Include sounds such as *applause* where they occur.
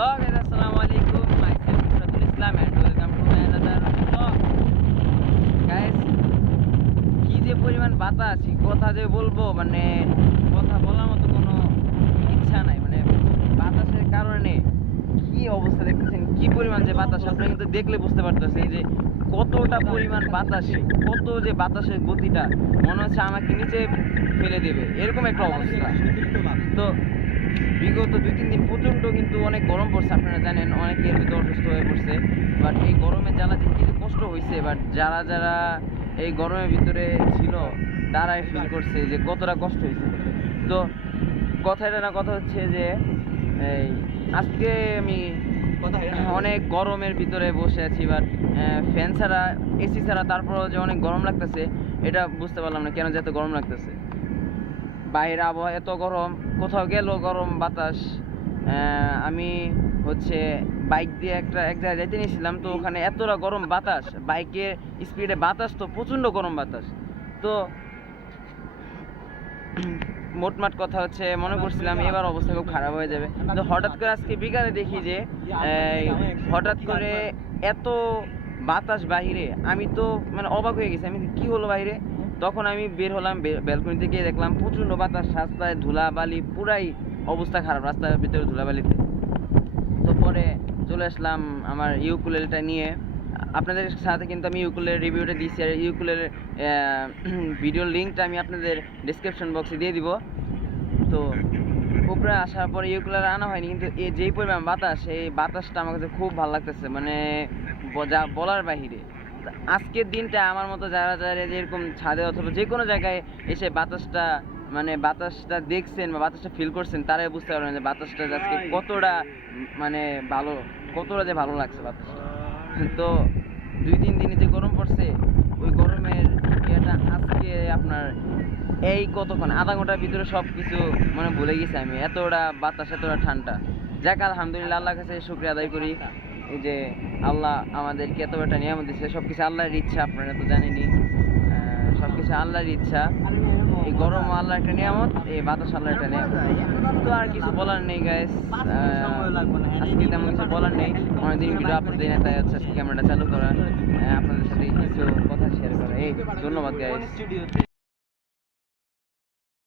Guys আসসালামু আলাইকুম myself Muradul Islam and welcome to my another blog guys কি যে পরিমাণ বাতাস কথা যে বলব মানে কথা বলার মতো কোনো ইচ্ছা নাই। মানে বাতাসের কারণে কি অবস্থা দেখতেছেন? কি পরিমাণ যে বাতাস, আপনারা কিন্তু দেখলে বুঝতে পারতেছেন যে কতটা পরিমাণ বাতাস, কত যে বাতাসের গতিটা, মনে হচ্ছে আমাকে নিচে ফেলে দেবে। এরকম একটা অবস্থা। তো বিগত দুই তিন দিন প্রচণ্ড কিন্তু অনেক গরম পড়ছে আপনারা জানেন অনেকে এর অসুস্থ হয়ে পড়ছে বাট এই গরমের জ্বালা যে কিছু কষ্ট হয়েছে বাট যারা যারা এই গরমের ভিতরে ছিল তারাই ফিল করছে যে কতটা কষ্ট হয়েছে তো কথাটা না কথা হচ্ছে যে এই আজকে আমি অনেক গরমের ভিতরে বসে আছি বাট ফ্যান ছাড়া এসি ছাড়া তারপরেও যে অনেক গরম লাগতেছে এটা বুঝতে পারলাম না কেন যে এত গরম লাগতেছে। বাইরে আবহাওয়া এত গরম, কোথাও গেল গরম বাতাস। আমি হচ্ছে বাইক দিয়ে একটা, এক জায়গায় যাইতে নিয়েছিলাম, তো ওখানে এতটা গরম বাতাস। বাইকের স্পিডে বাতাস তো, প্রচণ্ড গরম বাতাস। তো মোটমাট কথা হচ্ছে, মনে করছিলাম এবার অবস্থা খুব খারাপ হয়ে যাবে। তো হঠাৎ করে আজকে বিকালে দেখি যে হঠাৎ করে এত বাতাস বাহিরে, আমি তো মানে অবাক হয়ে গেছি। আমি কি হলো বাইরে? তখন আমি বের হলাম ব্যালকনি থেকে দেখলাম প্রচণ্ড বাতাস, রাস্তায় ধুলাবালি, পুরাই অবস্থা খারাপ, রাস্তার ভিতরে ধুলাবালিতে। তো পরে চলে আসলাম আমার ইউকুলেলটা নিয়ে। আপনাদের সাথে কিন্তু আমি ইউকুলের রিভিউটা দিয়েছি, আর ইউকুলের *clears throat* ভিডিওর লিঙ্কটা আমি আপনাদের ডিসক্রিপশন বক্সে দিয়ে দিব। তো উপরে আসার পরে ইউকুলার আনা হয়নি, কিন্তু এই যেই পরিমাণ বাতাস, এই বাতাসটা আমার কাছে খুব ভালো লাগতেছে মানে বলার বাহিরে। আজকের দিনটা আমার মতো যারা যারা যেরকম ছাদে অথবা যে কোনো জায়গায় এসে বাতাসটা মানে বাতাসটা দেখছেন বা বাতাসটা ফিল করছেন, তারাই বুঝতে পারবেন যে বাতাসটা আজকে কতটা মানে ভালো, কতটা যে ভালো লাগছে বাতাসটা। তো দুই তিন দিনে যে গরম পড়ছে, ওই গরমের ইয়েটা আজকে আপনার এই কতক্ষণ, আধা ঘণ্টার ভিতরে সব কিছু মানে ভুলে গেছি আমি, এতটা বাতাস, এতটা ঠান্ডা। যাক, আলহামদুলিল্লাহ, আল্লাহর কাছে শুক্রিয়া আদায় করি। যে আল্লাহ আমাদেরকে এত একটা নিয়ামত দিচ্ছে সব কিছু আল্লাহর ইচ্ছা, আপনারা তো জানেনই। সব কিছু আল্লাহর ইচ্ছা। এই গরম আল্লাহ একটা নিয়ামত, এই বাতাস আল্লাহ একটা নিয়ামত। তো আর কিছু বলার নেই গাইস আজকে তেমন কিছু বলার নেই। অনেকদিন ভিডিও আপলোড দিই তাই হচ্ছে আজকে ক্যামেরাটা চালু করা আপনাদের সাথে কিছু কথা শেয়ার করা। এই, ধন্যবাদ গাইস